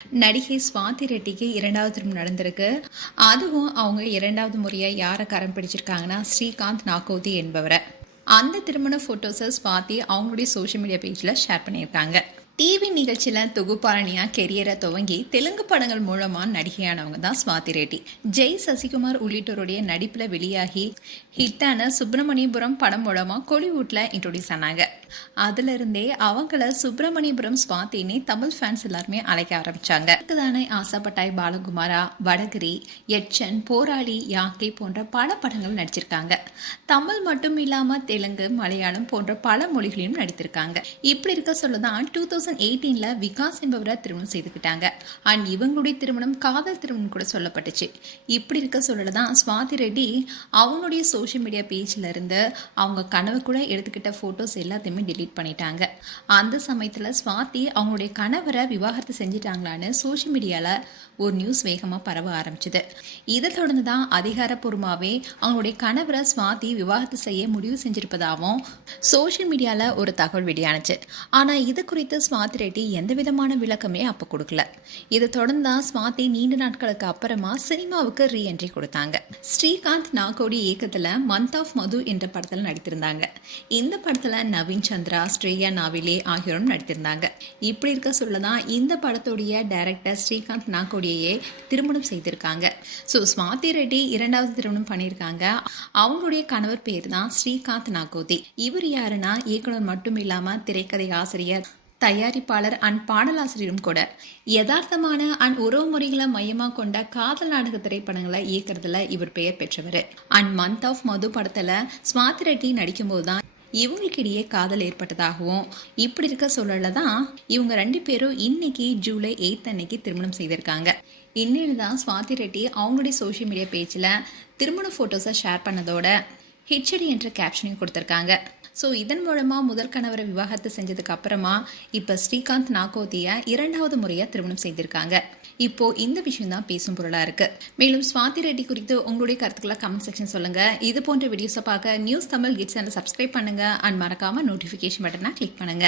நடிகை சுவாதி ரெட்டிக்கு 2வது திருமணம் நடந்திருக்கு. அதுவும் அவங்க 2வது முறையா யாரை கரம் பிடிச்சிருக்காங்கன்னா ஸ்ரீகாந்த் நாகோதி என்பவரை. அந்த திருமண போட்டோஸை சுவாதி அவங்களுடைய சோஷியல் மீடியா பேஜில் ஷேர் பண்ணியிருக்காங்க. டிவி நிகழ்ச்சியில தொகுப்பாளனியா கெரியரை துவங்கி தெலுங்கு படங்கள் மூலமா நடிகையானவங்க தான் சுவாதி ரெட்டி. ஜெய் சசிகுமார் உள்ளிட்டோருடைய நடிப்புல வெளியாகி ஹிட்டான சுப்பிரமணியபுரம் படம் மூலமா கோலிவுட்ல இன்ட்ரோடியூஸ் ஆனாங்க. அதுல இருந்தே அவங்கள சுப்பிரமணியபுரம் சுவாத்தினே தமிழ் ஃபேன்ஸ் எல்லாருமே அழைக்க ஆரம்பிச்சாங்க. தானே ஆசைப்பட்டாய் பாலகுமாரா, வடகிரி, எச்சன், போராளி, யாக்கை போன்ற பல படங்கள் நடிச்சிருக்காங்க. தமிழ் மட்டும் இல்லாம தெலுங்கு, மலையாளம் போன்ற பல மொழிகளிலும் நடித்திருக்காங்க. இப்படி இருக்க சொல்லதான் 2018 விகாஸ் என்பவரை திருமணம் செய்துக்கிட்டாங்க. அண்ட் இவங்களுடைய திருமணம் காதல் திருமணம் கூட சொல்லப்பட்டுச்சு. இப்படி இருக்க சொல்லதான் சுவாதி ரெட்டி அவங்களுடைய சோஷியல் மீடியா பேஜ்ல இருந்து அவங்க கனவு கூட எடுத்துக்கிட்ட போட்டோஸ் எல்லாத்தையுமே டெலீட் பண்ணிட்டாங்க. அந்த சமயத்துல சுவாதி அவங்களுடைய கணவரை விவாகரத்து செஞ்சிட்டாங்களான்னு சோஷியல் மீடியால ஒரு நியூஸ் வேகமா பரவ ஆரம்பிச்சது. இதை தொடர்ந்து தான் அதிகாரப்பூர்வமாவே அவங்களுடைய கணவரை சுவாதி விவாகரத்து செய்ய முடிவு செஞ்சிருப்பதாகவும் சோஷியல் மீடியால ஒரு தகவல் வெளியானுச்சு. ஆனா இது குறித்து சுவாதி ரெட்டி எந்த விதமான விளக்கமே அப்ப கொடுக்கல. இதை தொடர்ந்து தான் சுவாதி நீண்ட நாட்களுக்கு அப்புறமா சினிமாவுக்கு ரீஎன்ட்ரி கொடுத்தாங்க. ஸ்ரீகாந்த் நாகோடி இயக்கத்துல மந்த் ஆஃப் மது என்ற படத்துல நடித்திருந்தாங்க. இந்த படத்துல நவீன் சந்திரா, ஸ்ரேயா நாவிலே ஆகியோரும் நடித்திருந்தாங்க. இப்படி இருக்க சொல்லதான் இந்த படத்துடைய டைரக்டர் ஸ்ரீகாந்த் நாகோடியே திருமணம் செய்திருக்காங்க. ஸோ சுவாதி ரெட்டி 2வது திருமணம் பண்ணியிருக்காங்க. அவங்களுடைய கணவர் பேர் தான் ஸ்ரீகாந்த் நாகோதி. இவர் யாருன்னா இயக்குனர் மட்டும் இல்லாம திரைக்கதை ஆசிரியர், தயாரிப்பாளர் அண்ட் பாடலாசிரியரும் கூட. யதார்த்தமான அண்ட் உறவு முறைகளை மையமாக கொண்ட காதல் நாடக திரைப்படங்களை இயக்கிறதுல இவர் பெயர் பெற்றவர். அண்ட் மந்த் ஆஃப் மது படத்துல சுவாதி ரெட்டி நடிக்கும் போதுதான் இவங்களுக்கு இடையே காதல் ஏற்பட்டதாகவும் இப்படி இருக்க சூழல்ல தான் இவங்க 2 பேரும் இன்னைக்கு ஜூலை 8 அன்னைக்கு திருமணம் செய்திருக்காங்க. இன்னைக்கு தான் சுவாதி ரெட்டி அவங்களுடைய சோஷியல் மீடியா பேஜில் திருமண ஃபோட்டோஸை ஷேர் பண்ணதோட ஹெச்டி என்ற கேப்ஷனையும் கொடுத்துருக்காங்க. ஸோ இதன் மூலமாக முதல் கணவரை விவாகரத்து செஞ்சதுக்கு அப்புறமா இப்போ ஸ்ரீகாந்த் நாகோதியை 2வது முறையாக திருமணம் செய்திருக்காங்க. இப்போ இந்த விஷயம் தான் பேசும் பொருளாக இருக்கு. மேலும் சுவாதி ரெட்டி குறித்து உங்களுடைய கருத்துக்களை கமெண்ட் செக்ஷன் சொல்லுங்க. இது போன்ற வீடியோஸை பார்க்க news Tamil kids channel subscribe பண்ணுங்க அண்ட் மறக்காம நோட்டிஃபிகேஷன் பட்டனை கிளிக் பண்ணுங்க.